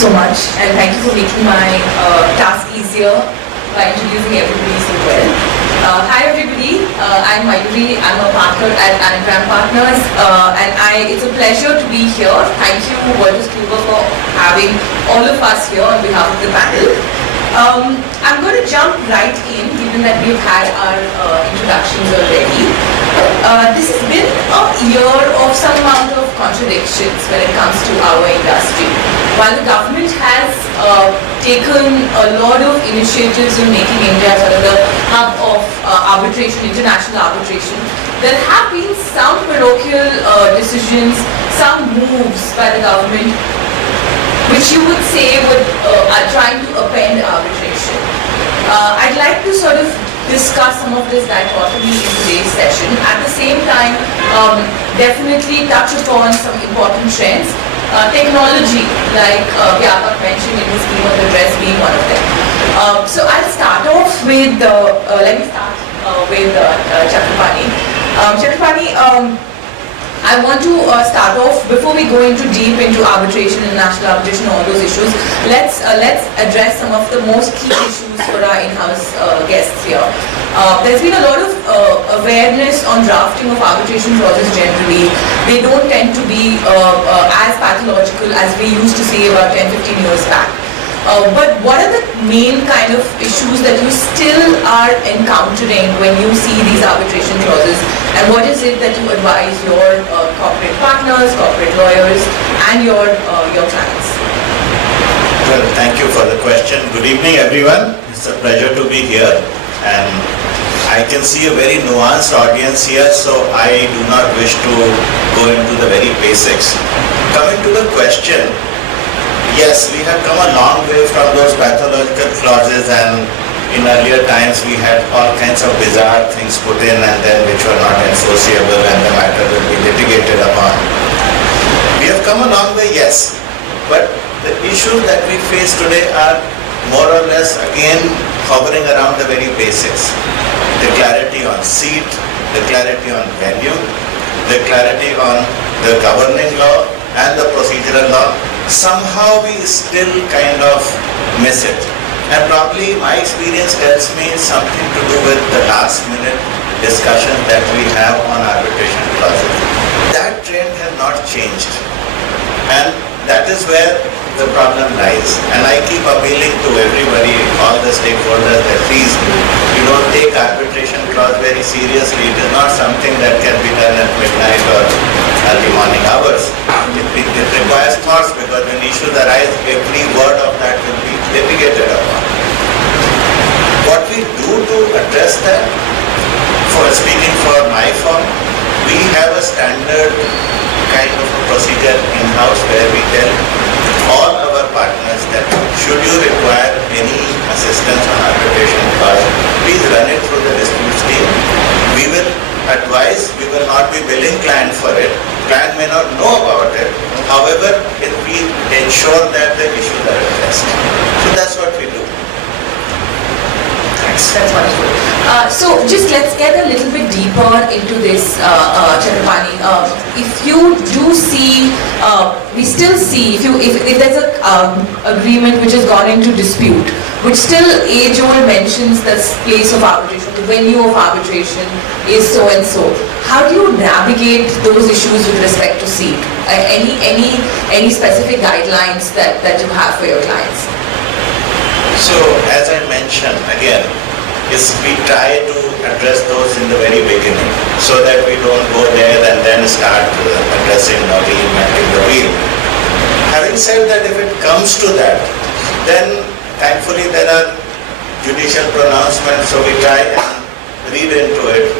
so much, and thank you for making my task easier by introducing everybody so well. Hi everybody, I'm Mayuri, I'm a partner at Anagram Partners, and it's a pleasure to be here. Thank you, Kluwer, for having all of us here on behalf of the panel. I'm going to jump right in, given that we've had our introductions already. This has been a year of some amount of contradictions when it comes to our industry. While the government has taken a lot of initiatives in making India sort of the hub of arbitration, international arbitration, there have been some parochial decisions, some moves by the government which you would say are trying to upend arbitration. I'd like to sort of discuss some of this dichotomy in today's session. At the same time, definitely touch upon some important trends. Technology, like Vyapak mentioned in his scheme of address, being one of them. So I'll start off with, let me start with Chakrapani. Chakrapani, I want to start off, before we go deep into arbitration, international arbitration, all those issues, let's address some of the most key issues for our in-house guests here. There's been a lot of awareness on drafting of arbitration clauses generally. They don't tend to be as pathological as we used to see about 10-15 years back. But what are the main kind of issues that you still are encountering when you see these arbitration clauses, and what is it that you advise your corporate partners, corporate lawyers, and your clients? Well, thank you for the question. Good evening, everyone. It's a pleasure to be here, and I can see a very nuanced audience here, so I do not wish to go into the very basics. Coming to the question, yes, we have come a long way from those pathological clauses, and in earlier times we had all kinds of bizarre things put in and then which were not enforceable and the matter will be litigated upon. We have come a long way, yes, but the issues that we face today are more or less again hovering around the very basics. The clarity on seat, the clarity on venue, the clarity on the governing law and the procedural law. Somehow we still kind of miss it. And probably my experience tells me something to do with the last minute discussion that we have on arbitration clauses. That trend has not changed. And that is where the problem lies. And I keep appealing to everybody, all the stakeholders, that please, take arbitration clause very seriously. It is not something that can be done at midnight or early morning hours. It requires thoughts, because when issues arise, every word of that will be litigated upon. What we do to address that, for speaking for my firm, we have a standard kind of a procedure in-house where we tell all our partners that should you require any assistance on arbitration clause, please run it through the disputes team. We will advise, we will not be billing client for it. Client may not know about it. However, we ensure that the issues are addressed. So that's what we do. Thanks. That's wonderful. So just let's get a little bit deeper into this, Chakrapani. If you do see, we still see, if there's a agreement which has gone into dispute, which still age-old mentions the place of arbitration, the venue of arbitration is so and so. How do you navigate those issues with respect to seat? Any specific guidelines that you have for your clients? So, as I mentioned, again, we try to address those in the very beginning, so that we don't go there and then start addressing or reinventing the wheel. Having said that, if it comes to that, then thankfully there are judicial pronouncements, so we try and read into it.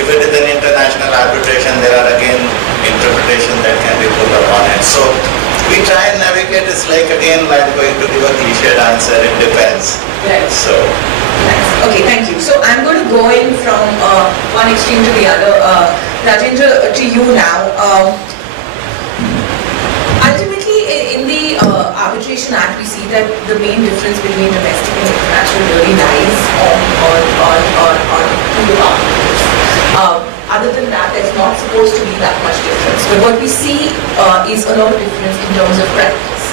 If it is an international arbitration, there are again interpretations that can be put upon it. So we try and navigate. It's like, again, I'm going to give a cliched answer, it depends. Right. So. Okay, thank you. So I'm going to go in from one extreme to the other. Rajendra, to you now. Ultimately, in the Arbitration Act, we see that the main difference between domestic and international really lies on who the partner is. Other than that, there's not supposed to be that much difference. But what we see is a lot of difference in terms of practice.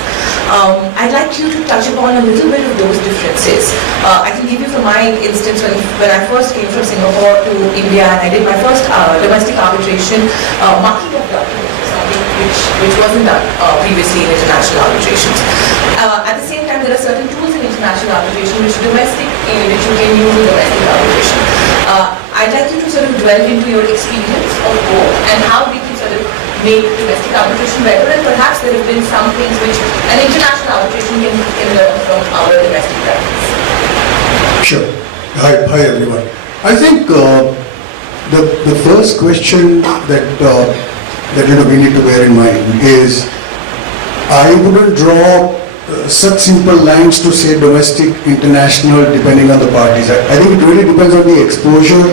I'd like you to touch upon a little bit of those differences. I can give you from my instance when I first came from Singapore to India and I did my first domestic arbitration, marking of documents is something which wasn't done previously in international arbitrations. At the same time, there are certain tools in international arbitration which you can use in domestic arbitration. I'd like you to sort of delve into your experience of both and how we can sort of make domestic arbitration better, and perhaps there have been some things which an international arbitration can learn from our domestic practice. Sure. Hi everyone. I think the first question that we need to bear in mind is I wouldn't draw such simple lines to say domestic, international, depending on the parties. I think it really depends on the exposure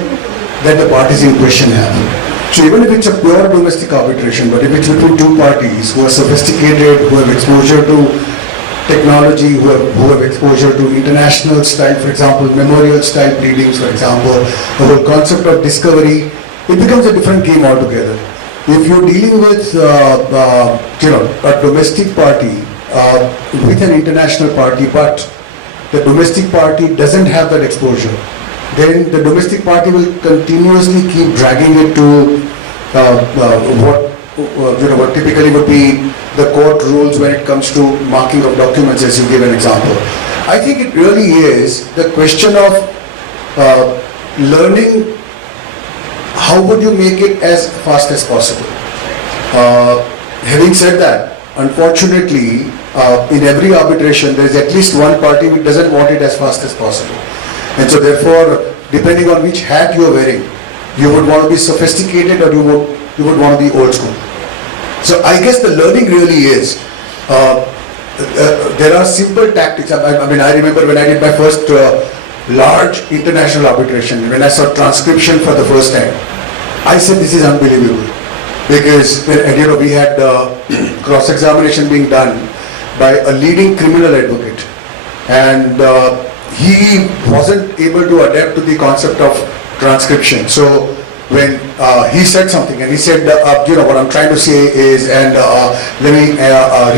that the parties in question have. So even if it's a pure domestic arbitration, but if it's between two parties who are sophisticated, who have exposure to technology, who have exposure to international style, for example, memorial style pleadings, for example, the whole concept of discovery, it becomes a different game altogether. If you're dealing with a domestic party with an international party, but the domestic party doesn't have that exposure, then the domestic party will continuously keep dragging it to what typically would be the court rules when it comes to marking of documents, as you give an example. I think it really is the question of learning how would you make it as fast as possible. Having said that, unfortunately, in every arbitration there is at least one party which doesn't want it as fast as possible. And so therefore, depending on which hat you are wearing, you would want to be sophisticated or you would want to be old school. So I guess the learning really is, there are simple tactics. I mean, I remember when I did my first large international arbitration, when I saw transcription for the first time, I said this is unbelievable. Because we had cross-examination being done by a leading criminal advocate. And he wasn't able to adapt to the concept of transcription. So when he said something and he said, what I'm trying to say is, and let me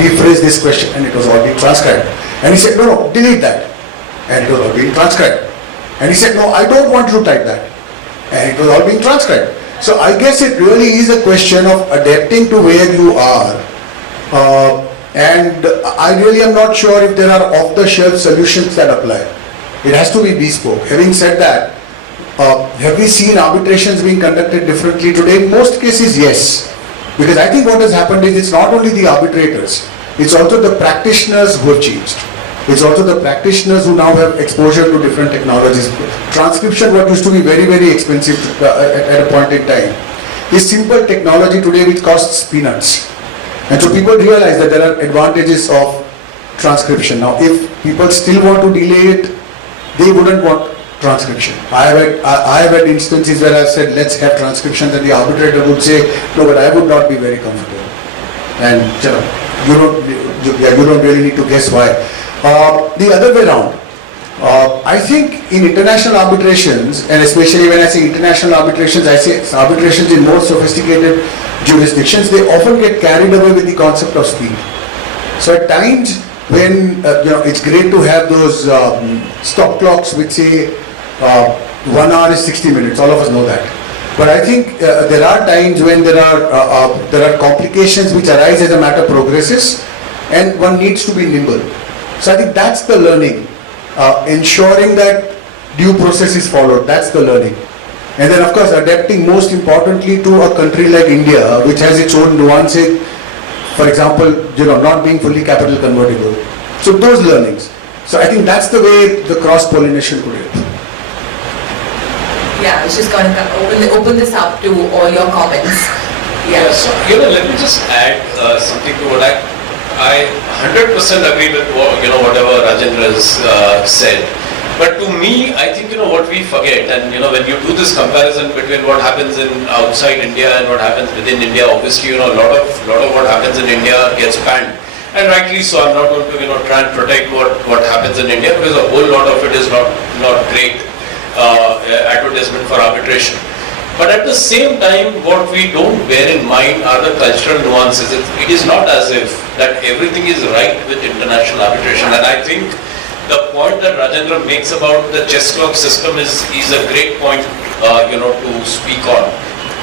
rephrase this question, and it was all being transcribed. And he said, no, delete that. And it was all being transcribed. And he said, no, I don't want you to type that. And it was all being transcribed. So I guess it really is a question of adapting to where you are. And I really am not sure if there are off-the-shelf solutions that apply. It has to be bespoke. Having said that, have we seen arbitrations being conducted differently today? In most cases, yes. Because I think what has happened is it's not only the arbitrators, it's also the practitioners who have changed. It's also the practitioners who now have exposure to different technologies. Transcription, what used to be very, very expensive at a point in time, is simple technology today which costs peanuts. And so people realize that there are advantages of transcription. Now, if people still want to delay it, they wouldn't want transcription. I have had instances where I've said, let's have transcription, and the arbitrator would say, no, but I would not be very comfortable. And you don't really need to guess why. The other way around, I think in international arbitrations, and especially when I say international arbitrations, I say arbitrations in more sophisticated jurisdictions, they often get carried away with the concept of speed. So at times when it's great to have those stop clocks which say 1 hour is 60 minutes, all of us know that. But I think there are times when there are complications which arise as a matter progresses, and one needs to be nimble. So I think that's the learning, ensuring that due process is followed, that's the learning. And then of course adapting most importantly to a country like India, which has its own nuances, for example, not being fully capital convertible. So those learnings. So I think that's the way the cross-pollination could help. Yeah, I was just going to open this up to all your comments. Yeah, so let me just add something to what I 100% agree with whatever Rajendra has said. But to me, I think what we forget, and when you do this comparison between what happens in outside India and what happens within India, obviously a lot of what happens in India gets banned, and rightly so. I'm not going to try and protect what happens in India, because a whole lot of it is not great advertisement for arbitration. But at the same time, what we don't bear in mind are the cultural nuances. It is not as if that everything is right with international arbitration. And I think the point that Rajendra makes about the chess clock system is a great point, to speak on.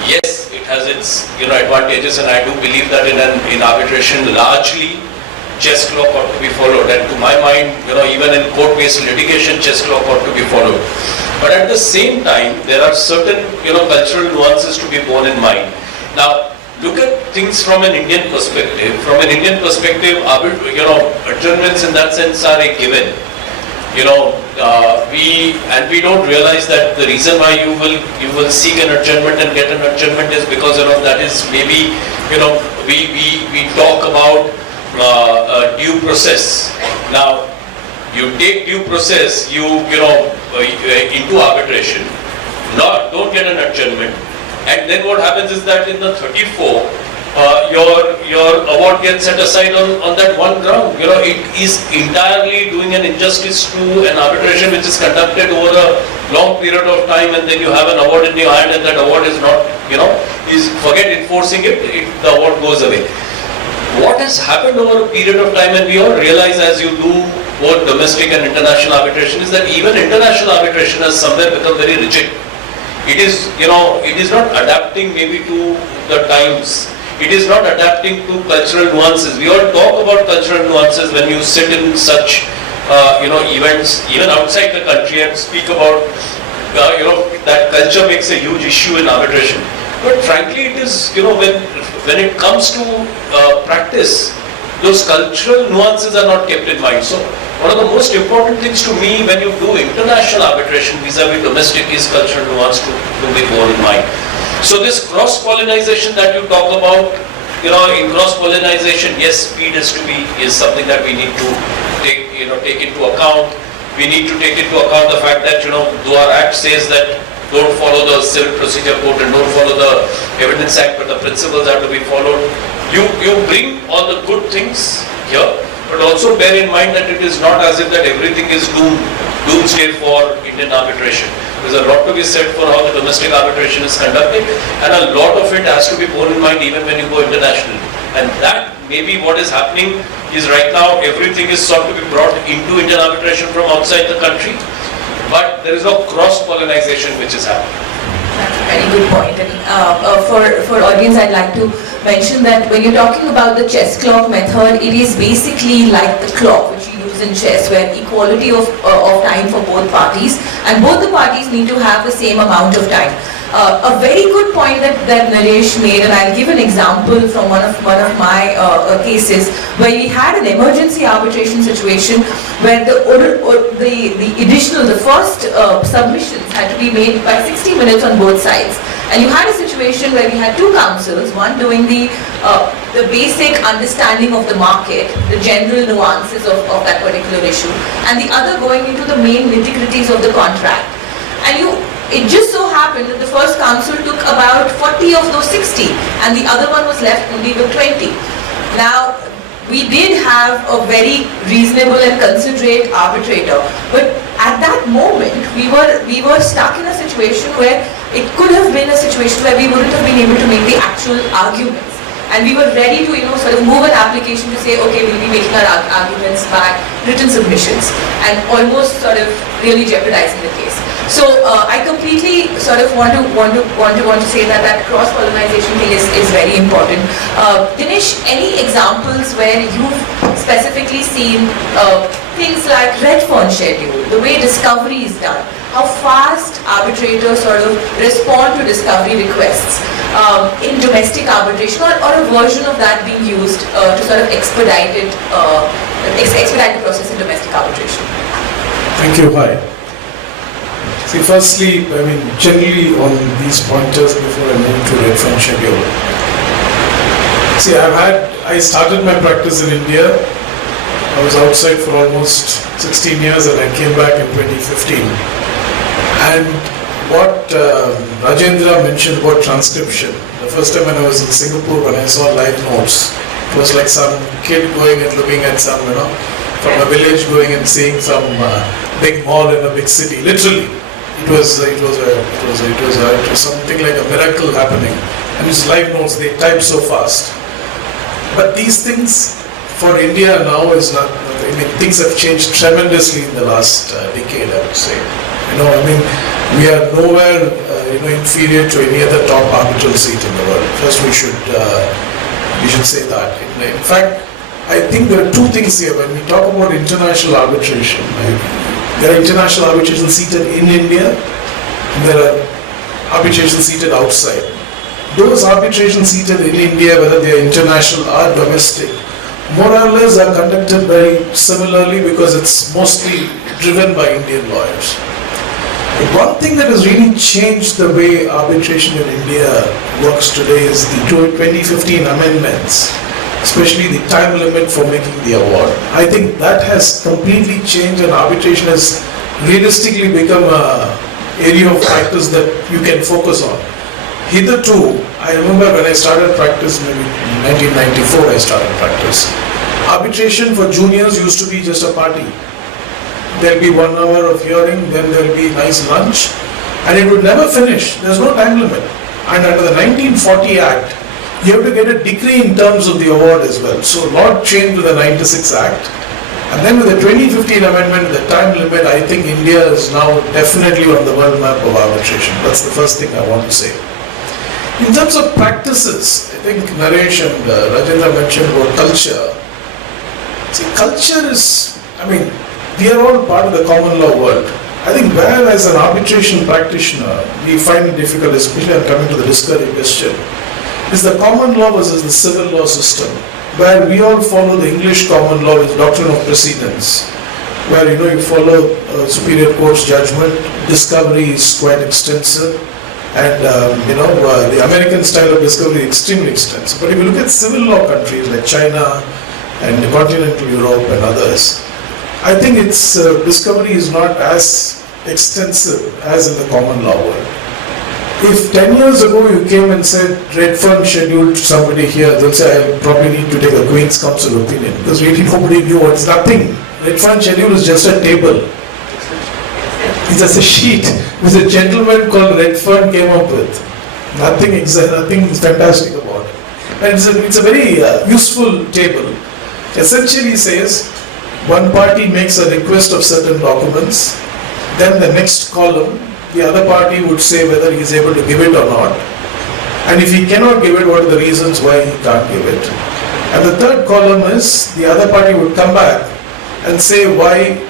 Yes, it has its, advantages, and I do believe that in arbitration, largely chess clock ought to be followed. And to my mind, even in court-based litigation, chess clock ought to be followed. But at the same time, there are certain, cultural nuances to be borne in mind. Now, look at things from an Indian perspective. From an Indian perspective, adjournments in that sense are a given. We don't realize that the reason why you will seek an adjournment and get an adjournment is because that is maybe we talk about due process. Now, you take due process, into arbitration, don't get an adjournment, and then what happens is that in the 34, your award gets set aside on that one ground. It is entirely doing an injustice to an arbitration which is conducted over a long period of time, and then you have an award in your hand, and that award is not, forget enforcing it, the award goes away. What has happened over a period of time, and we all realize as you do both domestic and international arbitration, is that even international arbitration has somewhere become very rigid. It is not adapting maybe to the times. It is not adapting to cultural nuances. We all talk about cultural nuances when you sit in such, events, even outside the country, and speak about, that culture makes a huge issue in arbitration. But frankly, it is, when it comes to practice, those cultural nuances are not kept in mind. So, one of the most important things to me when you do international arbitration vis-a-vis domestic is cultural nuance to be borne in mind. So this cross-pollinization that you talk about, in cross-pollinization, yes, speed is something that we need to take into account. We need to take into account the fact that, though our Act says that don't follow the Civil Procedure Code and don't follow the Evidence Act, but the principles are to be followed. You bring all the good things here, but also bear in mind that it is not as if that everything is doomsday for Indian arbitration. There's a lot to be said for how the domestic arbitration is conducted, and a lot of it has to be borne in mind even when you go internationally. And that maybe what is happening is right now everything is sought to be brought into Indian arbitration from outside the country, but there is no cross-pollinization which is happening. That's a very good point. And for audience, I'd like to mention that when you're talking about the chess clock method, it is basically like the clock which you use in chess, where equality of time for both parties, and both the parties need to have the same amount of time. A very good point that Naresh made, and I'll give an example from one of my cases where we had an emergency arbitration situation where the first submissions had to be made by 60 minutes on both sides. And you had a situation where we had two counsels, one doing the basic understanding of the market, the general nuances of that particular issue, and the other going into the main nitty-gritties of the contract. And it just so happened that the first counsel took about 40 of those 60, and the other one was left only with 20. Now, we did have a very reasonable and considerate arbitrator, but at that moment, we were stuck in a situation where it could have been a situation where we wouldn't have been able to make the actual arguments. And we were ready to, sort of move an application to say, okay, we'll be making our arguments by written submissions, and almost sort of really jeopardizing the case. So I completely sort of want to say that cross-pollinization thing is very important. Dinesh, any examples where you've specifically seen things like red phone schedule, the way discovery is done, how fast arbitrators sort of respond to discovery requests in domestic arbitration, or a version of that being used to sort of expedite the process in domestic arbitration? Thank you. Hi. See, firstly, generally on these pointers before I move to red phone schedule. See, I started my practice in India. I was outside for almost 16 years and I came back in 2015. And what Rajendra mentioned about transcription, the first time when I was in Singapore, when I saw live notes, it was like some kid going and looking at some, from a village going and seeing some big mall in a big city. Literally, it was something like a miracle happening. And it's live notes, they type so fast. But these things for India now is not, I mean, things have changed tremendously in the last decade, I would say. We are nowhere, inferior to any other top arbitral seat in the world. First, we should say that. In fact, I think there are two things here. When we talk about international arbitration, there are international arbitration seated in India, and there are arbitration seated outside. Those arbitration seated in India, whether they are international or domestic, more or less are conducted very similarly because it's mostly driven by Indian lawyers. But one thing that has really changed the way arbitration in India works today is the 2015 amendments, especially the time limit for making the award. I think that has completely changed, and arbitration has realistically become an area of practice that you can focus on. Hitherto, I remember when I started practice, maybe in 1994 I started practice, arbitration for juniors used to be just a party. There'll be 1 hour of hearing, then there'll be nice lunch, and it would never finish. There's no time limit. And under the 1940 Act, you have to get a decree in terms of the award as well. So a lot changed with the 96 Act. And then with the 2015 amendment, the time limit, I think India is now definitely on the world map of arbitration. That's the first thing I want to say. In terms of practices, I think Naresh and Rajendra mentioned about culture. See, culture is, we are all part of the common law world. I think where as an arbitration practitioner, we find it difficult, especially I'm coming to the discovery question, is the common law versus the civil law system, where we all follow the English common law with doctrine of precedence, where you follow superior court's judgment, discovery is quite extensive, and the American style of discovery is extremely extensive. But if you look at civil law countries like China and continental Europe and others, I think its discovery is not as extensive as in the common law world. If 10 years ago you came and said red fund schedule to somebody here, they'll say I probably need to take a Queen's Counsel opinion, because really nobody knew. It's nothing. Red fund schedule is just a table. It's just a sheet which a gentleman called Red Fern came up with. Nothing fantastic about it. And it's a very useful table. Essentially says one party makes a request of certain documents, then the next column, the other party would say whether he is able to give it or not. And if he cannot give it, what are the reasons why he can't give it. And the third column is the other party would come back and say why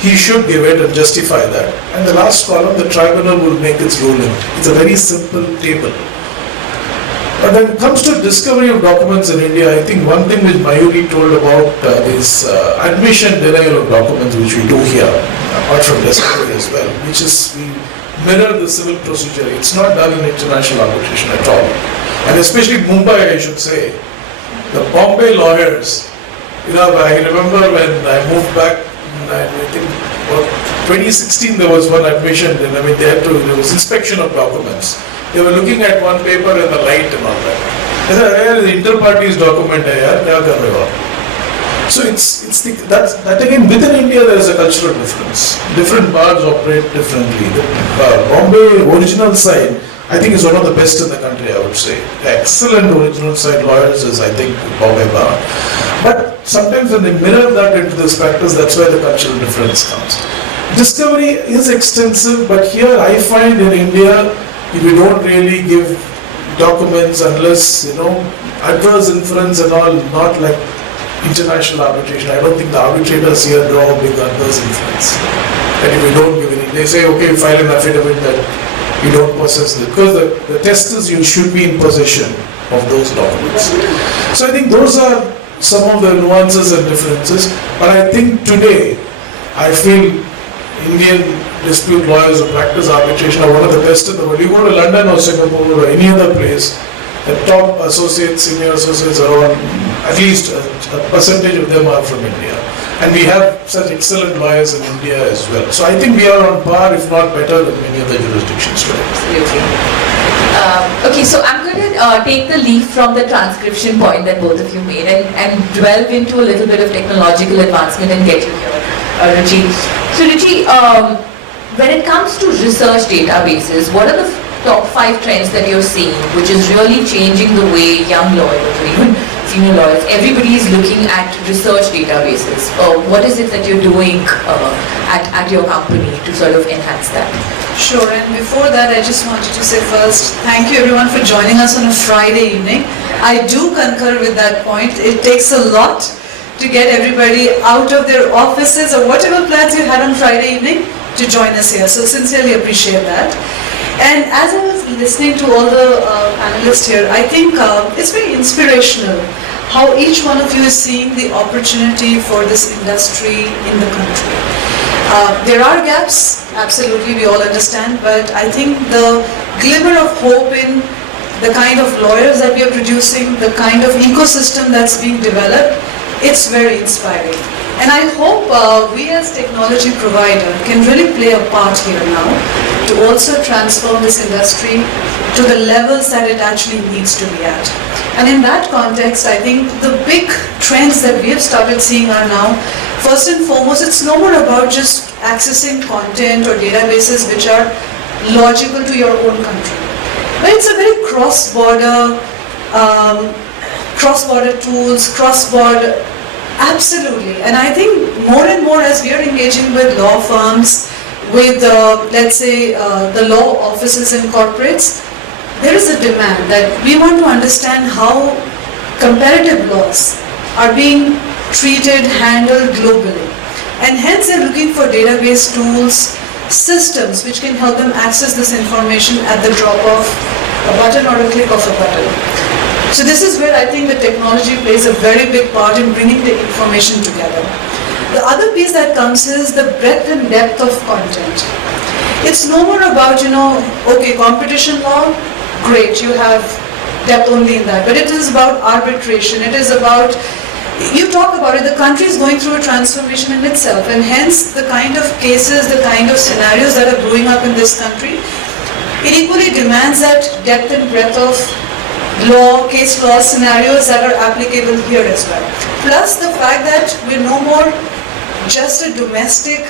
he should give it and justify that. And the last column, the tribunal will make its ruling. It's a very simple table. But when it comes to discovery of documents in India, I think one thing which Mayuri told about is admission denial of documents, which we do here, apart from discovery as well, which is we mirror the civil procedure. It's not done in international arbitration at all. And especially Mumbai, I should say. The Bombay lawyers, I remember when I moved back, I think 2016 there was one admission, and there was inspection of documents. They were looking at one paper and the light and all that. They said, the inter-parties document So that again, within India there is a cultural difference. Different bars operate differently. The Bombay original side, I think, is one of the best in the country, I would say. The excellent original side lawyers is, I think, Bombay bar. But sometimes when they mirror that into this practice, that's where the cultural difference comes. Discovery is extensive, but here I find in India, if you don't really give documents unless, adverse inference and all, not like international arbitration. I don't think the arbitrators here draw a big adverse inference. And if you don't give any, they say, okay, file an affidavit that you don't possess it. Because the test is you should be in possession of those documents. So I think those are some of the nuances and differences. But I think today, I feel Indian dispute lawyers who practice arbitration are one of the best in the world. You go to London or Singapore or any other place, the top associates, senior associates are all, at least a percentage of them are from India. And we have such excellent lawyers in India as well. So I think we are on par, if not better, than many other jurisdictions today. Absolutely. Okay, so I'm going to take the leaf from the transcription point that both of you made and delve into a little bit of technological advancement and get you here, Ruchi. So Ruchi, when it comes to research databases, what are the top 5 trends that you're seeing which is really changing the way young lawyers or even senior lawyers, everybody is looking at research databases. What is it that you're doing at your company to sort of enhance that? Sure, and before that, I just wanted to say first, thank you everyone for joining us on a Friday evening. I do concur with that point. It takes a lot to get everybody out of their offices or whatever plans you had on Friday evening to join us here. So sincerely appreciate that. And as I was listening to all the panelists here, I think it's very inspirational how each one of you is seeing the opportunity for this industry in the country. There are gaps, absolutely, we all understand, but I think the glimmer of hope in the kind of lawyers that we are producing, the kind of ecosystem that's being developed, it's very inspiring. And I hope we as technology provider can really play a part here now to also transform this industry to the levels that it actually needs to be at. And in that context, I think the big trends that we have started seeing are now, first and foremost, it's no more about just accessing content or databases which are logical to your own country. But it's a very cross-border tools, cross-border, absolutely. And I think more and more as we are engaging with law firms, with let's say the law offices and corporates, there is a demand that we want to understand how comparative laws are being treated, handled globally. And hence they're looking for database tools, systems which can help them access this information at the drop of a button or a click of a button. So this is where I think the technology plays a very big part in bringing the information together. The other piece that comes is the breadth and depth of content. It's no more about, okay, competition law, great, you have depth only in that, but it is about arbitration, it is about, you talk about it, the country is going through a transformation in itself, and hence the kind of cases, the kind of scenarios that are growing up in this country, it equally demands that depth and breadth of law, case law scenarios that are applicable here as well. Plus the fact that we're no more just a domestic,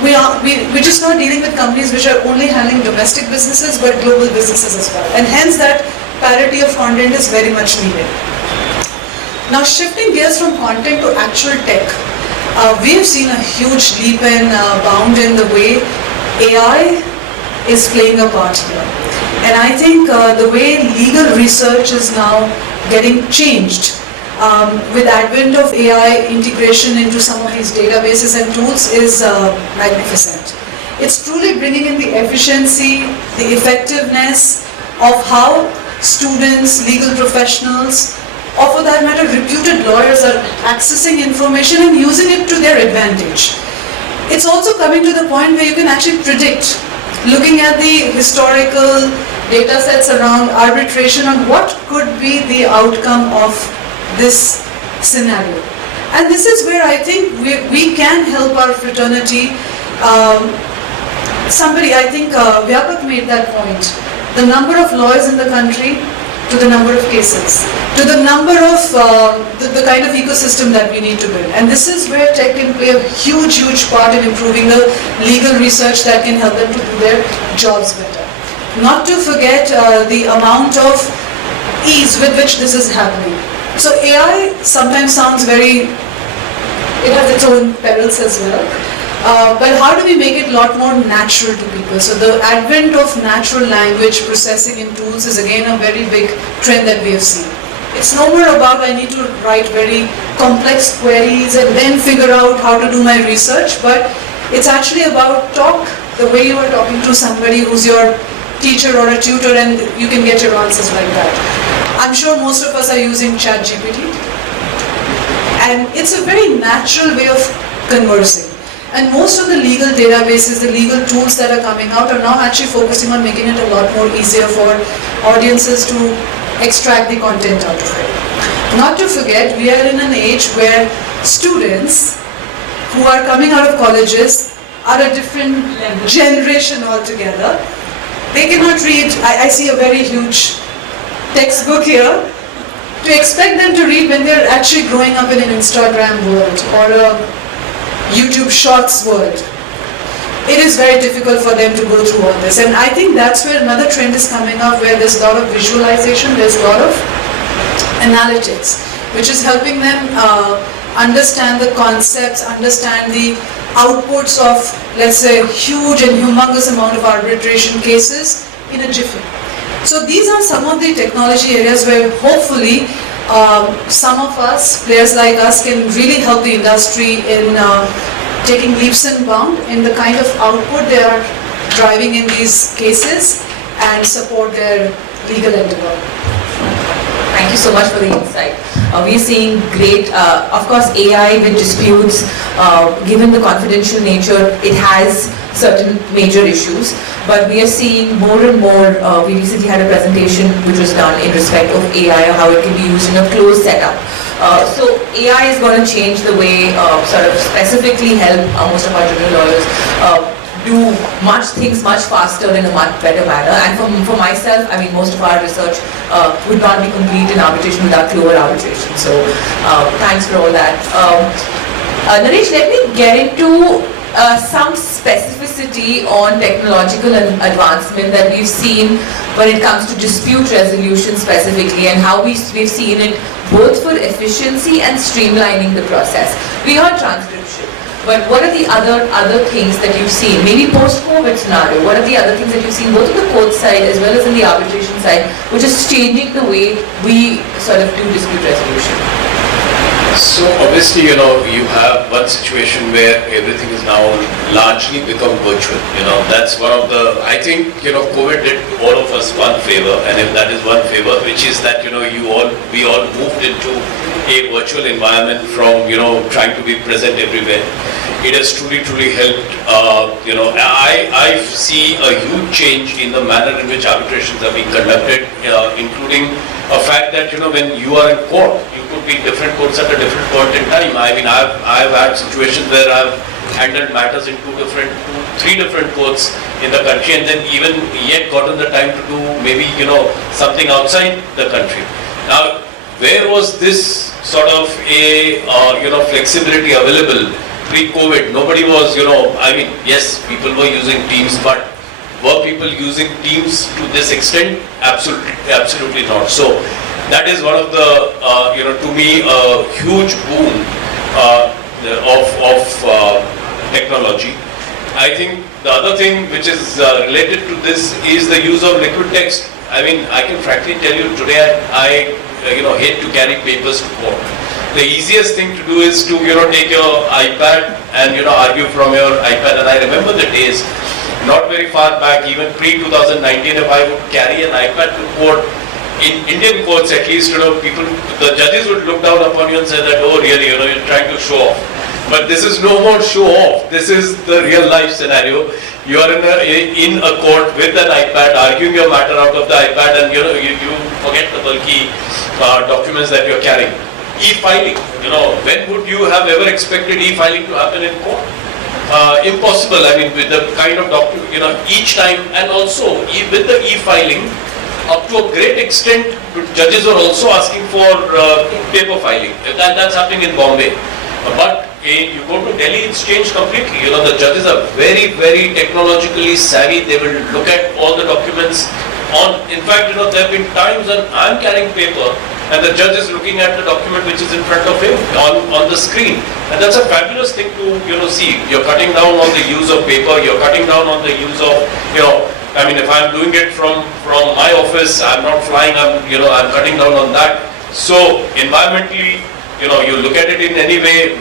we're just not dealing with companies which are only handling domestic businesses but global businesses as well. And hence that parity of content is very much needed. Now shifting gears from content to actual tech, we have seen a huge leap and bound in the way AI is playing a part here. And I think the way legal research is now getting changed with advent of AI integration into some of these databases and tools is magnificent. It's truly bringing in the efficiency, the effectiveness of how students, legal professionals, or for that matter reputed lawyers are accessing information and using it to their advantage. It's also coming to the point where you can actually predict, looking at the historical data sets around arbitration on what could be the outcome of this scenario. And this is where I think we can help our fraternity. I think Vyapak made that point. The number of lawyers in the country to the number of cases, to the number of the kind of ecosystem that we need to build. And this is where tech can play a huge part in improving the legal research that can help them to do their jobs better. Not to forget the amount of ease with which this is happening. So AI sometimes sounds it has its own perils as well. But how do we make it a lot more natural to people? So the advent of natural language processing in tools is again a very big trend that we have seen. It's no more about I need to write very complex queries and then figure out how to do my research, but it's actually about talk the way you are talking to somebody who's your teacher or a tutor, and you can get your answers like that. I'm sure most of us are using ChatGPT, and it's a very natural way of conversing. And most of the legal databases, the legal tools that are coming out are now actually focusing on making it a lot more easier for audiences to extract the content out of it. Not to forget, we are in an age where students who are coming out of colleges are a different generation altogether. They cannot read, I see a very huge textbook here. To expect them to read when they're actually growing up in an Instagram world or a YouTube Shorts world, it is very difficult for them to go through all this. And I think that's where another trend is coming up, where there's a lot of visualization, there's a lot of analytics, which is helping them understand the concepts, understand the outputs of, let's say, huge and humongous amount of arbitration cases in a jiffy. So these are some of the technology areas where hopefully some of us, players like us, can really help the industry in taking leaps and bounds in the kind of output they are driving in these cases and support their legal endeavor. Thank you so much for the insight. We are seeing great, of course, AI with disputes, given the confidential nature, it has certain major issues, but we are seeing more and more, we recently had a presentation which was done in respect of AI, how it can be used in a closed setup. So AI is going to change the way, sort of specifically help most of our junior lawyers do things much faster in a much better manner. And for myself, I mean, most of our research would not be complete in arbitration without Kluwer arbitration. So thanks for all that. Naresh, let me get into some specificity on technological advancement that we've seen when it comes to dispute resolution specifically, and how we've seen it both for efficiency and streamlining the process. We heard transcription. But what are the other things that you've seen, maybe post-COVID scenario, what are the other things that you've seen both on the court side as well as in the arbitration side, which is changing the way we sort of do dispute resolution? So obviously, you have one situation where everything is now largely become virtual. That's one of the, I think, COVID did all of us one favor, and if that is one favor, which is that, we all moved into a virtual environment from, trying to be present everywhere. It has truly helped. I see a huge change in the manner in which arbitrations are being conducted, including a fact that, when you are in court, you could be in different courts at a different point in time. I mean, I've had situations where I've handled matters in three different courts in the country, and then even yet gotten the time to do maybe, something outside the country. Now, where was this sort of a, flexibility available pre-COVID? Nobody was, I mean, yes, people were using Teams, but were people using Teams to this extent? Absolutely not. So that is one of the, to me, a huge boon of technology. I think the other thing which is related to this is the use of liquid text. I mean, I can frankly tell you today, I hate to carry papers to court. The easiest thing to do is to, take your iPad and, argue from your iPad. And I remember the days, not very far back, even pre-2019, if I would carry an iPad to court, in Indian courts at least, people, the judges would look down upon you and say that, oh really, you're trying to show off. But this is no more show off. This is the real life scenario. You are in a court with an iPad, arguing your matter out of the iPad, and you forget the bulky documents that you're carrying. E-filing, when would you have ever expected e-filing to happen in court? Impossible. I mean, with the kind of document, each time, and also with the e-filing, up to a great extent, judges were also asking for paper filing. That's happening in Bombay. But you go to Delhi, it's changed completely. The judges are very, very technologically savvy. They will look at all the documents in fact, there have been times when I'm carrying paper and the judge is looking at the document which is in front of him on the screen. And that's a fabulous thing to see. You're cutting down on the use of paper, you're cutting down on the use of, I mean, if I'm doing it from my office, I'm not flying, I'm cutting down on that. So environmentally, you look at it in any way,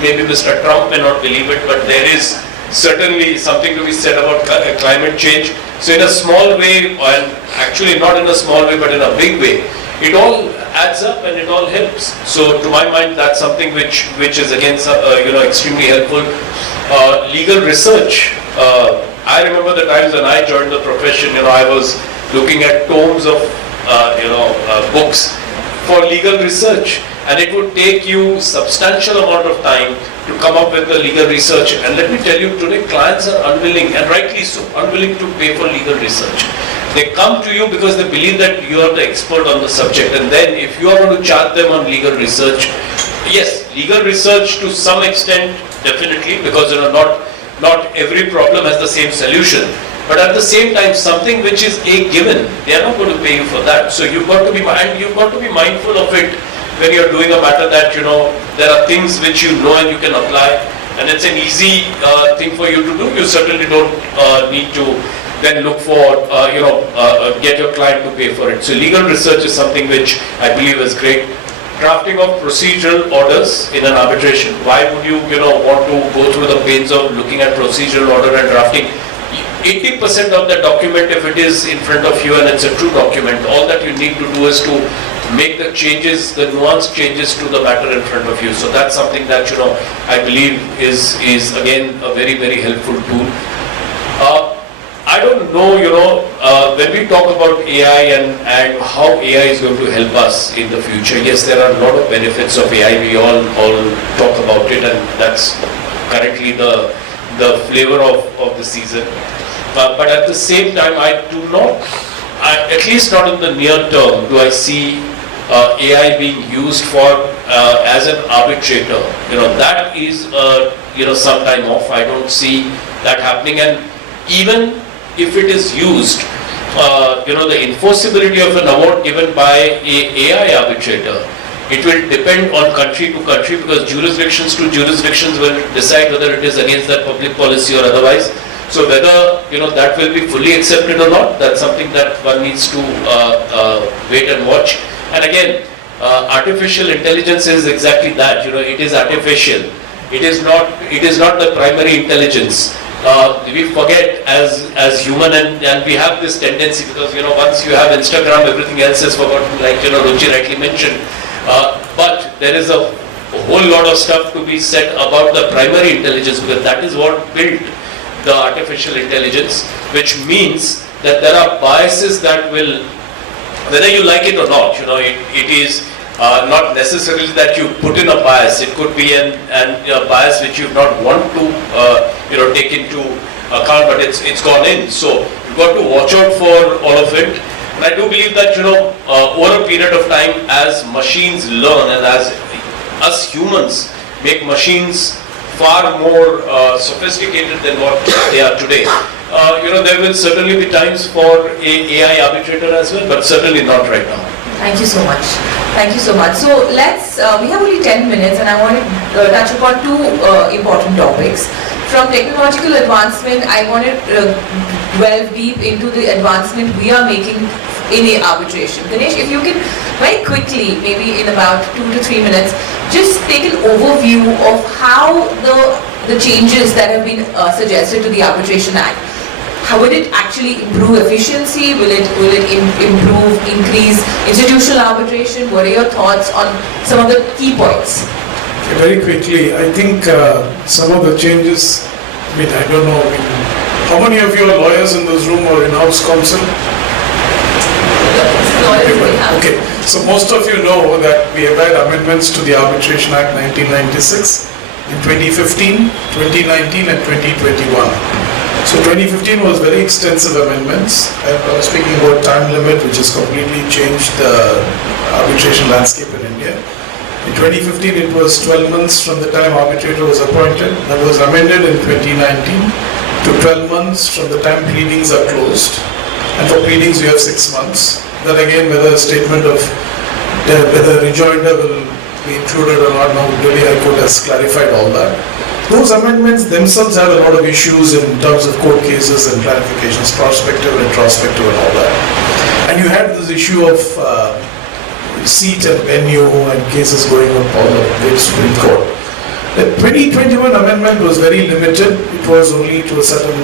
maybe Mr. Trump may not believe it, but there is certainly something to be said about climate change. So in a small way, and actually not in a small way, but in a big way, it all adds up and it all helps. So to my mind, that's something which is again, extremely helpful. Legal research. I remember the times when I joined the profession, I was looking at tomes of, books for legal research, and it would take you substantial amount of time to come up with the legal research. And let me tell you, today clients are unwilling, and rightly so, unwilling to pay for legal research. They come to you because they believe that you are the expert on the subject, and then if you are going to charge them on legal research, yes, legal research to some extent, definitely, because not every problem has the same solution. But at the same time, something which is a given, they are not going to pay you for that. So you've got to be mindful of it when you're doing a matter that, there are things which you know and you can apply, and it's an easy thing for you to do. You certainly don't need to then look for, get your client to pay for it. So legal research is something which I believe is great. Drafting of procedural orders in an arbitration. Why would you, want to go through the pains of looking at procedural order and drafting? 80% of the document, if it is in front of you and it's a true document, all that you need to do is to make the changes, the nuanced changes to the matter in front of you. So that's something that, I believe is again a very, very helpful tool. I don't know, when we talk about AI and how AI is going to help us in the future, yes, there are a lot of benefits of AI. We all talk about it, and that's currently the flavor of the season. But at the same time, I do not, at least not in the near term, do I see AI being used for as an arbitrator. That is some time off. I don't see that happening. And even if it is used, the enforceability of an award given by a AI arbitrator, it will depend on country to country, because jurisdictions to jurisdictions will decide whether it is against that public policy or otherwise. So whether that will be fully accepted or not, that's something that one needs to wait and watch. And again, artificial intelligence is exactly that. It is artificial. It is not the primary intelligence. We forget as human, and we have this tendency, because once you have Instagram, everything else is forgotten, like Ruchi rightly mentioned. But there is a whole lot of stuff to be said about the primary intelligence, because that is what built the artificial intelligence, which means that there are biases that will, whether you like it or not, it is not necessarily that you put in a bias. It could be a bias which you not want to take into account, but it's gone in. So you've got to watch out for all of it. And I do believe that over a period of time, as machines learn and as us humans make machines far more sophisticated than what they are today, there will certainly be times for a AI arbitrator as well, but certainly not right now. Thank you so much. Thank you so much. So let's, we have only 10 minutes, and I want to touch upon two important topics. From technological advancement, I want to delve deep into the advancement we are making in a arbitration. Ganesh, if you can very quickly, maybe in about 2 to 3 minutes, just take an overview of how the changes that have been suggested to the Arbitration Act, how will it actually improve efficiency? Will it increase institutional arbitration? What are your thoughts on some of the key points? Okay, very quickly, I think some of the changes, I don't know, how many of you are lawyers in this room or in-house counsel? Okay, so most of you know that we have had amendments to the Arbitration Act 1996 in 2015, 2019 and 2021. So 2015 was very extensive amendments. I was speaking about time limit, which has completely changed the arbitration landscape in India. In 2015 it was 12 months from the time arbitrator was appointed. That was amended in 2019 to 12 months from the time pleadings are closed. And for pleadings you have 6 months. Then again, whether a statement of whether rejoinder will be included or not, now Delhi High Court has clarified all that. Those amendments themselves have a lot of issues in terms of court cases and clarifications, prospective, retrospective and all that. And you had this issue of seat and venue and cases going up all the way to Supreme Court. The 2021 amendment was very limited. It was only to a certain,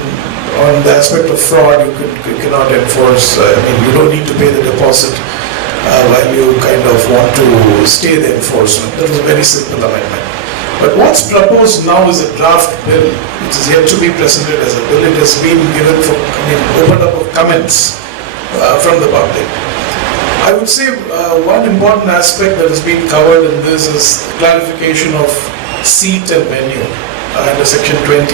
on the aspect of fraud, you cannot enforce, you don't need to pay the deposit while you kind of want to stay the enforcement. That was a very simple amendment. But what's proposed now is a draft bill, which is yet to be presented as a bill. It has been given for, opened up of comments from the public. I would say one important aspect that has been covered in this is clarification of seat and venue under section 20.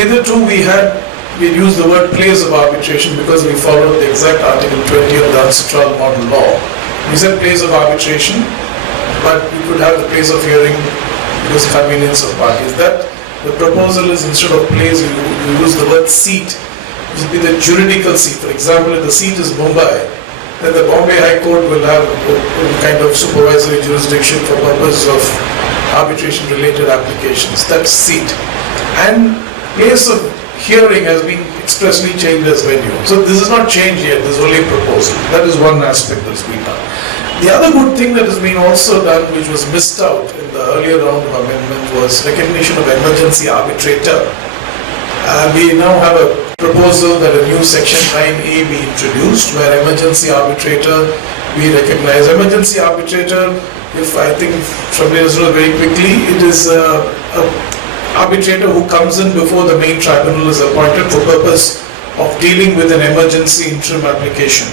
Hitherto we had used the word place of arbitration because we followed the exact article 20 of the Ancestral Model Law. We said place of arbitration, but we could have the place of hearing because of convenience of parties. That the proposal is instead of place, you use the word seat. which will be the juridical seat. For example, if the seat is Mumbai, then the Bombay High Court will have a kind of supervisory jurisdiction for purposes of arbitration-related applications. That seat. And place of hearing has been expressly changed as venue. So this is not changed yet, this is only a proposal. That is one aspect that's been done. The other good thing that has been also done, which was missed out in the earlier round of amendment, was recognition of emergency arbitrator. We now have a proposal that a new section 9A be introduced, where emergency arbitrator, we recognize emergency arbitrator. If I think somebody does know very quickly, it is a arbitrator who comes in before the main tribunal is appointed for purpose of dealing with an emergency interim application.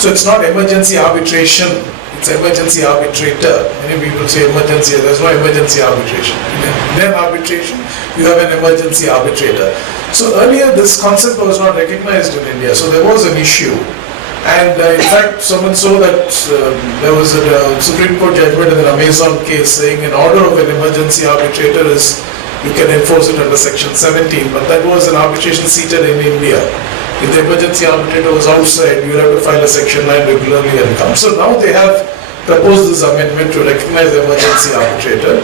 So it's not emergency arbitration, it's emergency arbitrator. Many people say emergency, there's no emergency arbitration. In arbitration, you have an emergency arbitrator. So earlier this concept was not recognized in India, so there was an issue. And in fact, so much so that there was a Supreme Court judgment in an Amazon case saying an order of an emergency arbitrator is, you can enforce it under section 17, but that was an arbitration seated in India. If the emergency arbitrator was outside, you would have to file a section 9 regularly and come. So now they have proposed this amendment to recognize the emergency arbitrator,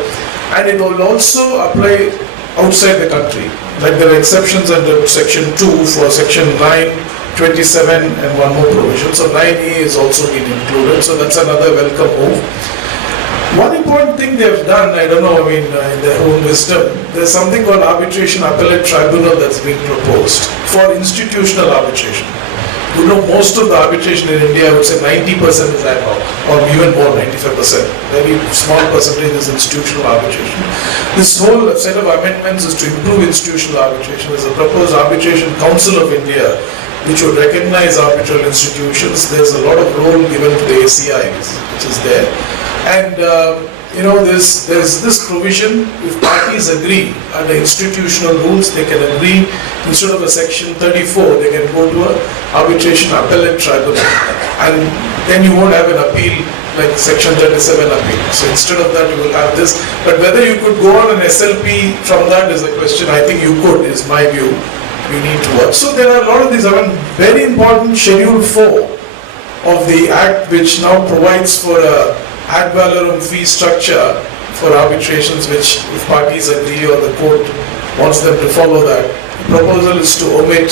and it will also apply outside the country. Like there are exceptions under section 2 for section 9, 27 and one more provision. So 9A is also been included. So that's another welcome move. One important thing they have done, I don't know, in their own wisdom, there's something called arbitration appellate tribunal that's been proposed for institutional arbitration. You know, most of the arbitration in India, I would say 90% is ad hoc, or even more, 95%. Very small percentage is institutional arbitration. This whole set of amendments is to improve institutional arbitration. There's a proposed Arbitration Council of India, which would recognize arbitral institutions. There's a lot of role given to the ACI, which is there. And there's this provision, if parties agree under institutional rules, they can agree, instead of a section 34, they can go to an arbitration appellate tribunal. And then you won't have an appeal like section 37 appeal. So instead of that, you will have this. But whether you could go on an SLP from that is a question. I think you could, is my view. We need to work. So there are a lot of these. Very important Schedule 4 of the Act, which now provides for a ad valorem fee structure for arbitrations, which if parties agree or the court wants them to follow that. The proposal is to omit,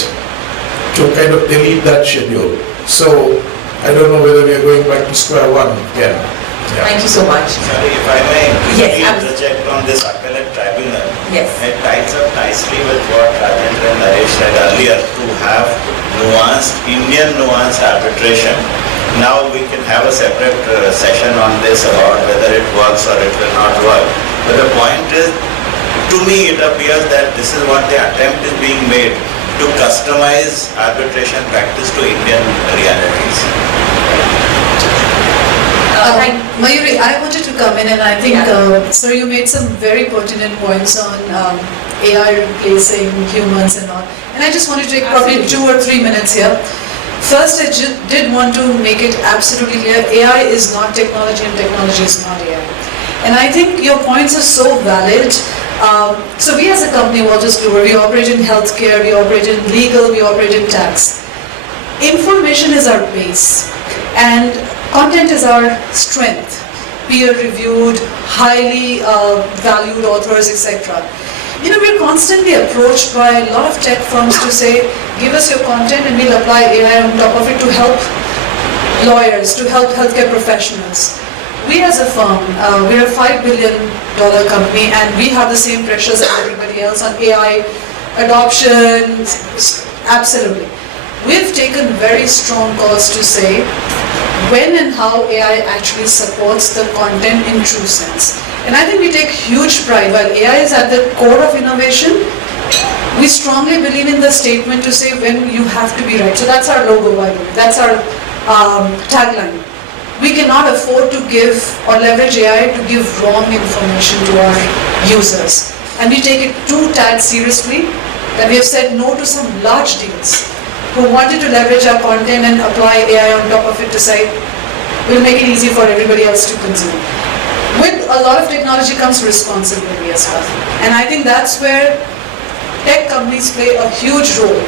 to kind of delete that schedule. So I don't know whether we are going back to square one again. Yeah. Thank you so much. Sorry, if I may Yes, interject on this appellate tribunal. Yes. It ties up nicely with what Rajendra and Naresh said earlier, to have Indian nuanced arbitration. Now we can have a separate session on this about whether it works or it will not work. But the point is, to me it appears that this is what the attempt is being made, to customize arbitration practice to Indian realities. Mayuri, I wanted to come in, and I think, sir, you made some very pertinent points on AI replacing humans and all. And I just wanted to take probably 2 or 3 minutes here. First, I did want to make it absolutely clear, AI is not technology and technology is not AI. And I think your points are so valid. So we as a company, Walters Kluwer, we operate in healthcare, we operate in legal, we operate in tax. Information is our base and content is our strength. Peer-reviewed, highly valued authors, etc. We're constantly approached by a lot of tech firms to say, give us your content and we'll apply AI on top of it to help lawyers, to help healthcare professionals. We as a firm, we're a $5 billion company and we have the same pressures as everybody else on AI adoption, absolutely. We've taken very strong calls to say when and how AI actually supports the content in true sense. And I think we take huge pride, while AI is at the core of innovation, we strongly believe in the statement to say when you have to be right. So that's our logo, by the way. That's our tagline. We cannot afford to give or leverage AI to give wrong information to our users. And we take it too seriously that we have said no to some large deals who wanted to leverage our content and apply AI on top of it to say, we'll make it easy for everybody else to consume. With a lot of technology comes responsibility as well. And I think that's where tech companies play a huge role.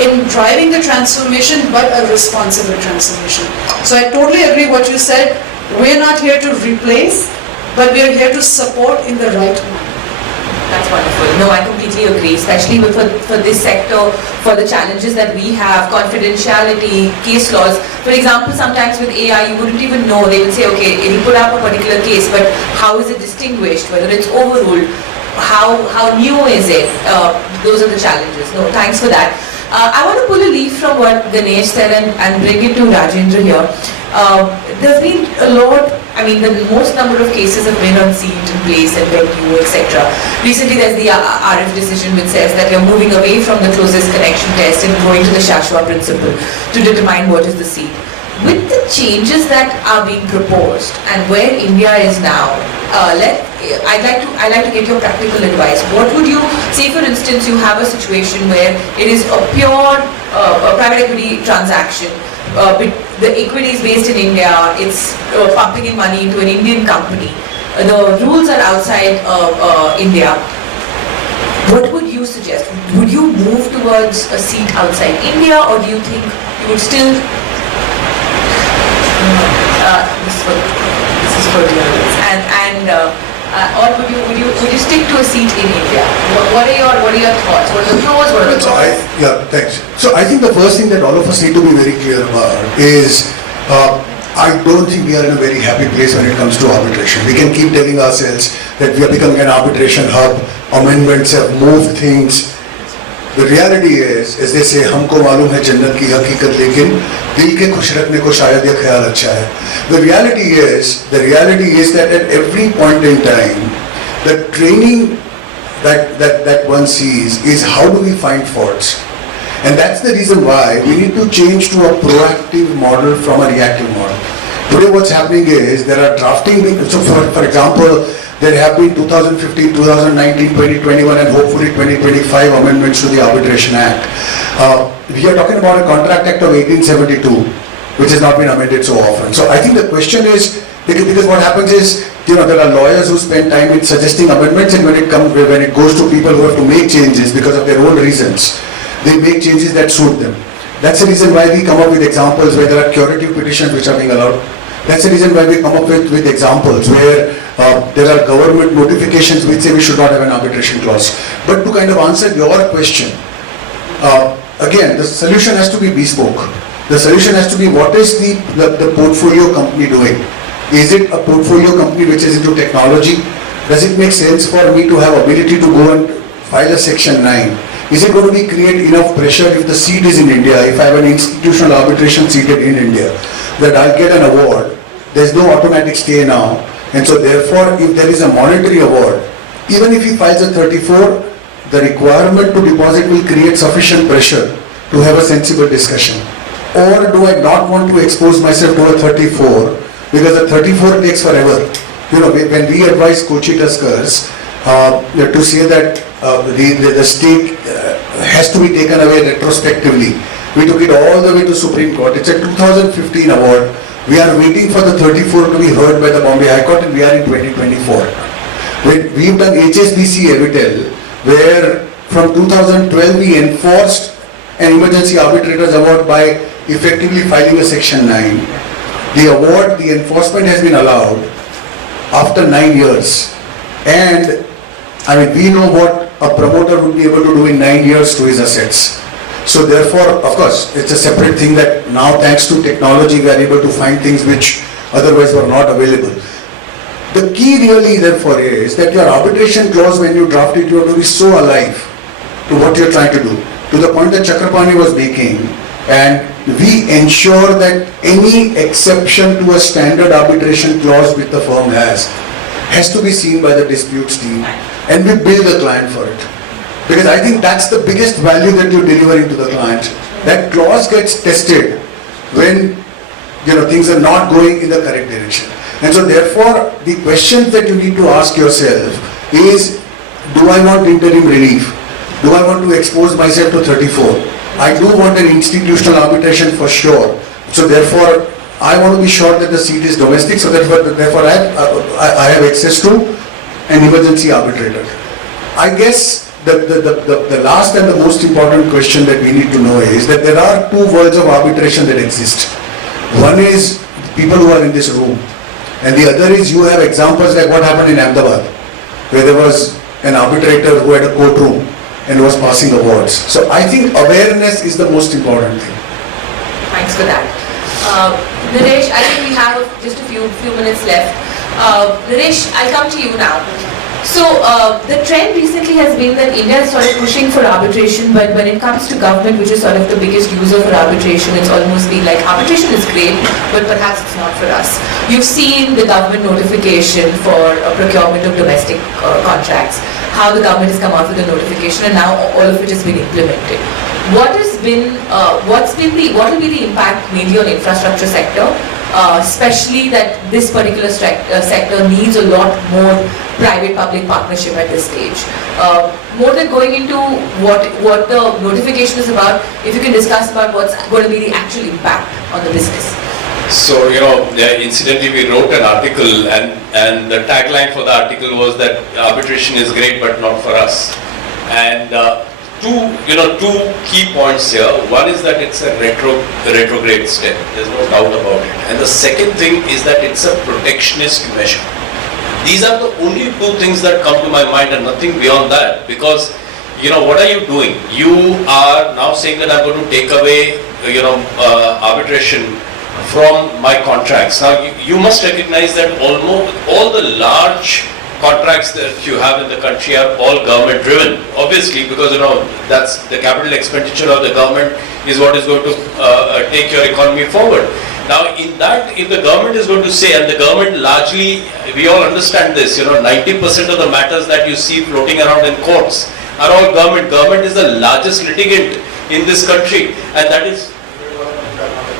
in driving the transformation, but a responsible transformation. So I totally agree what you said. We're not here to replace, but we're here to support in the right way. That's wonderful. No, I completely agree, especially for this sector, for the challenges that we have, confidentiality, case laws. For example, sometimes with AI, you wouldn't even know. They will say, okay, it'll put up a particular case, but how is it distinguished? Whether it's overruled, how new is it? Those are the challenges. No, thanks for that. I want to pull a leaf from what Ganesh said and bring it to Rajendra here. There's been a lot, the most number of cases have been on seat in place and venue, etc. Recently there's the RF decision which says that you're moving away from the closest connection test and going to the Shashwa principle to determine what is the seat. With the changes that are being proposed and where India is now, I'd like to get your practical advice. What would you say, for instance, you have a situation where it is a pure private equity transaction. The equity is based in India, it's pumping in money into an Indian company. The rules are outside India. What would you suggest? Would you move towards a seat outside India, or do you think you would still... this is for the audience. Or would you stick to a seat in India? What are your thoughts? What are the pros? What are the cons? Yeah, thanks. So I think the first thing that all of us need to be very clear about is I don't think we are in a very happy place when it comes to arbitration. We can keep telling ourselves that we are becoming an arbitration hub, amendments have moved things. The reality is, as they say, हमको मालूम है जन्नत की हकीकत, लेकिन दिल के खुश रखने को शायद ये ख्याल अच्छा है. The reality is that at every point in time, the training that one sees is how do we find faults. And that's the reason why we need to change to a proactive model from a reactive model. Today what's happening is there are drafting, so for example, there have been 2015, 2019, 2021 and hopefully 2025 amendments to the Arbitration Act. We are talking about a Contract Act of 1872, which has not been amended so often. So I think the question is, because what happens is, there are lawyers who spend time in suggesting amendments, and when it goes to people who have to make changes because of their own reasons, they make changes that suit them. That's the reason why we come up with examples where there are curative petitions which are being allowed. That's the reason why we come up with examples where there are government notifications which say we should not have an arbitration clause. But to kind of answer your question, again, the solution has to be bespoke. The solution has to be, what is the portfolio company doing? Is it a portfolio company which is into technology? Does it make sense for me to have ability to go and file a Section 9? Is it going to create enough pressure if the seat is in India, if I have an institutional arbitration seated in India, that I'll get an award? There's no automatic stay now. And so therefore, if there is a monetary award, even if he files a 34, the requirement to deposit will create sufficient pressure to have a sensible discussion. Or do I not want to expose myself to a 34, because a 34 takes forever. When we advise Kochi Tuskers to say that the stake has to be taken away retrospectively, we took it all the way to Supreme Court. It's a 2015 award. We are waiting for the 34 to be heard by the Bombay High Court, and we are in 2024. We've done HSBC Avitel, where from 2012 we enforced an emergency arbitrators award by effectively filing a Section 9. The award, the enforcement has been allowed after 9 years. And we know what a promoter would be able to do in 9 years to his assets. So therefore, of course, it's a separate thing that now, thanks to technology, we are able to find things which otherwise were not available. The key really therefore is that your arbitration clause, when you draft it, you have to be so alive to what you're trying to do. To the point that Chakrapani was making, and we ensure that any exception to a standard arbitration clause which the firm has to be seen by the disputes team, and we bill the client for it. Because I think that's the biggest value that you're delivering to the client. That clause gets tested when things are not going in the correct direction. And so therefore, the questions that you need to ask yourself is, do I want interim relief? Do I want to expose myself to 34? I do want an institutional arbitration for sure. So therefore, I want to be sure that the seat is domestic, so therefore I have access to an emergency arbitrator. I guess the last and the most important question that we need to know is that there are two worlds of arbitration that exist. One is people who are in this room, and the other is you have examples like what happened in Ahmedabad, where there was an arbitrator who had a courtroom and was passing awards. So I think awareness is the most important thing. Thanks for that. Naresh, I think we have just a few minutes left. Naresh, I'll come to you now. So the trend recently has been that India is sort of pushing for arbitration, but when it comes to government, which is sort of the biggest user for arbitration, it's almost been like arbitration is great, but perhaps it's not for us. You've seen the government notification for procurement of domestic contracts, how the government has come out with a notification, and now all of it has been implemented. What will be the impact mainly on infrastructure sector, especially that this particular sector needs a lot more private-public partnership at this stage. More than going into what the notification is about, if you can discuss about what's going to be the actual impact on the business. So, incidentally we wrote an article and the tagline for the article was that arbitration is great but not for us. And two key points here. One is that it's a retrograde step. There's no doubt about it. And the second thing is that it's a protectionist measure. These are the only two things that come to my mind and nothing beyond that. Because, what are you doing? You are now saying that I'm going to take away, arbitration from my contracts. Now, you must recognize that almost all the large contracts that you have in the country are all government driven, obviously, because that's the capital expenditure of the government is what is going to take your economy forward. Now in that, if the government is going to say, and the government largely, we all understand this, 90% of the matters that you see floating around in courts are all government. Government is the largest litigant in this country, and that is,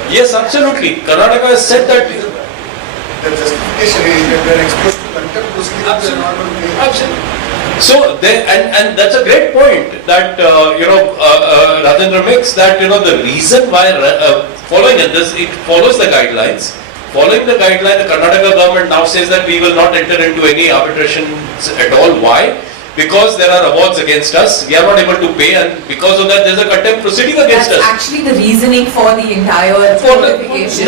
yes, absolutely. Karnataka has said that. The justification is that they are exposed to contempt proceedings. Absolutely. So, and that's a great point that Rajendra makes, that the reason why following this, it follows the guidelines. Following the guideline, the Karnataka government now says that we will not enter into any arbitration at all. Why? Because there are awards against us, we are not able to pay, and because of that there is a contempt proceeding against us. That's actually the reasoning for the entire notification.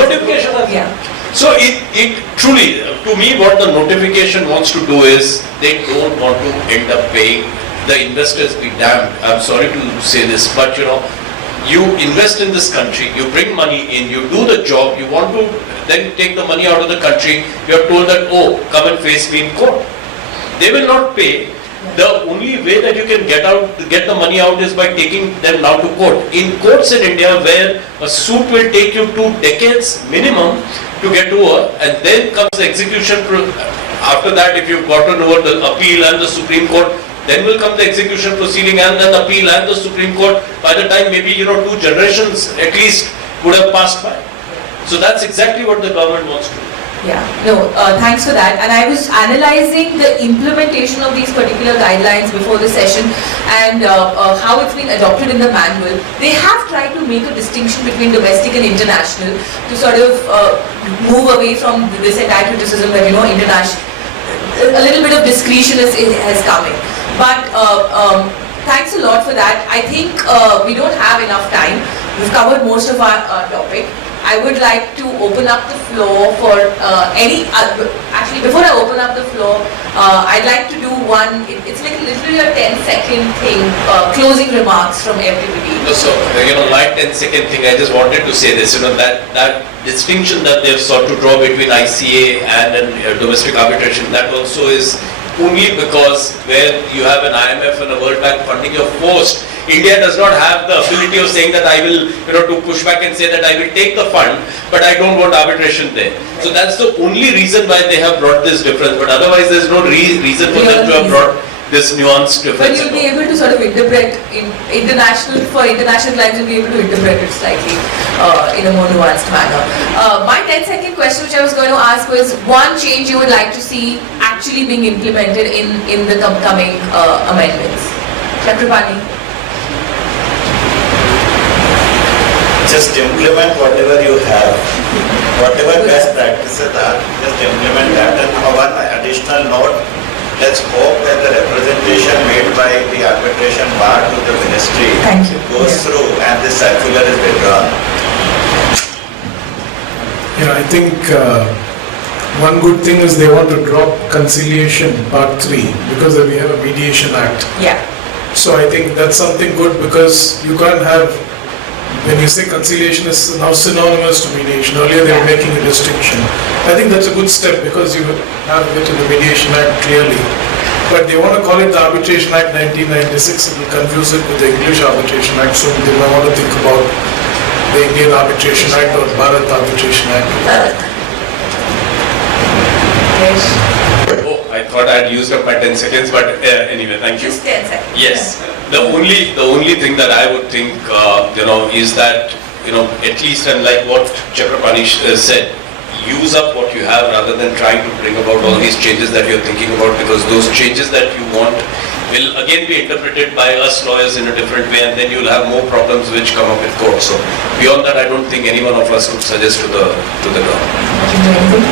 Yeah. So it truly, to me, what the notification wants to do is, they don't want to end up paying. The investors be damned. I'm sorry to say this, but you invest in this country, you bring money in, you do the job, you want to then take the money out of the country, you are told that, oh, come and face me in court. They will not pay. The only way that you can get the money out is by taking them now to court. In courts in India, where a suit will take you 2 decades minimum to get over, and then comes the execution. After that, if you've gotten over the appeal and the Supreme Court, then will come the execution proceeding and then the appeal and the Supreme Court. By the time maybe 2 generations at least would have passed by. So that's exactly what the government wants to do. Yeah, no, thanks for that. And I was analyzing the implementation of these particular guidelines before the session and how it's been adopted in the manual. They have tried to make a distinction between domestic and international to sort of move away from this entire criticism that, international, a little bit of discretion has come in. But thanks a lot for that. I think we don't have enough time. We've covered most of our topic. I would like to open up the floor for actually before I open up the floor, I'd like to do one, it's like literally a 10-second thing, closing remarks from everybody. So, my 10-second thing, I just wanted to say this, that distinction that they've sought to draw between ICA and domestic arbitration, that also is only because where you have an IMF and a World Bank funding, you're forced. India does not have the ability of saying that I will, to push back and say that I will take the fund, but I don't want arbitration there. So that's the only reason why they have brought this difference, but otherwise there's no reason for them to have brought this nuanced difference. But you'll be able to sort of interpret, international clients you'll be able to interpret it slightly in a more nuanced manner. My 10-second question which I was going to ask was, one change you would like to see actually being implemented in the coming amendments. Chakrapani. Just implement whatever you have, whatever best practices are, just implement that. And one additional note, let's hope that the representation made by the arbitration bar to the ministry Thank you. goes Yeah. through and this circular is withdrawn. Yeah, I think one good thing is they want to drop conciliation part 3 because we have a mediation act. Yeah. So I think that's something good because you can't have, when you say conciliation is now synonymous to mediation, earlier they were Yeah. making a distinction. I think that's a good step because you have it in the mediation act clearly. But they want to call it the Arbitration Act 1996, it will confuse it with the English Arbitration Act, so they might want to think about the Indian Arbitration Act or Bharat Arbitration Act. Yes. Oh, I thought I'd used up my 10 seconds, but anyway, thank you. Just 10 seconds. Yes, the only thing that I would think, is that, at least, and like what Chakrapani said, use up what you have rather than trying to bring about all these changes that you're thinking about, because those changes that you want will again be interpreted by us lawyers in a different way, and then you'll have more problems which come up in court. So beyond that, I don't think any one of us could suggest to the government.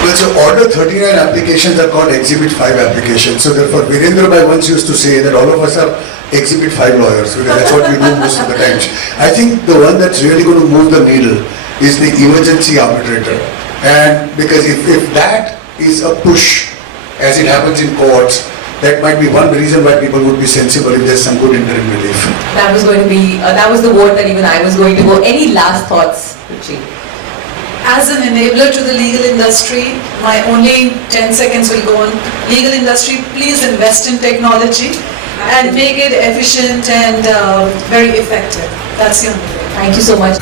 Well, so order 39 applications are called exhibit 5 applications. So therefore, Virendra Bhai once used to say that all of us are exhibit 5 lawyers, because that's what we do most of the times. I think the one that's really going to move the needle is the emergency arbitrator. And because if that is a push, as it happens in courts, that might be one reason why people would be sensible if there's some good interim relief. That was going to be, that was the word that even I was going to go. Any last thoughts, Ruchi? As an enabler to the legal industry, my only 10 seconds will go on. Legal industry, please invest in technology and make it efficient and very effective. That's the only way. Thank you so much.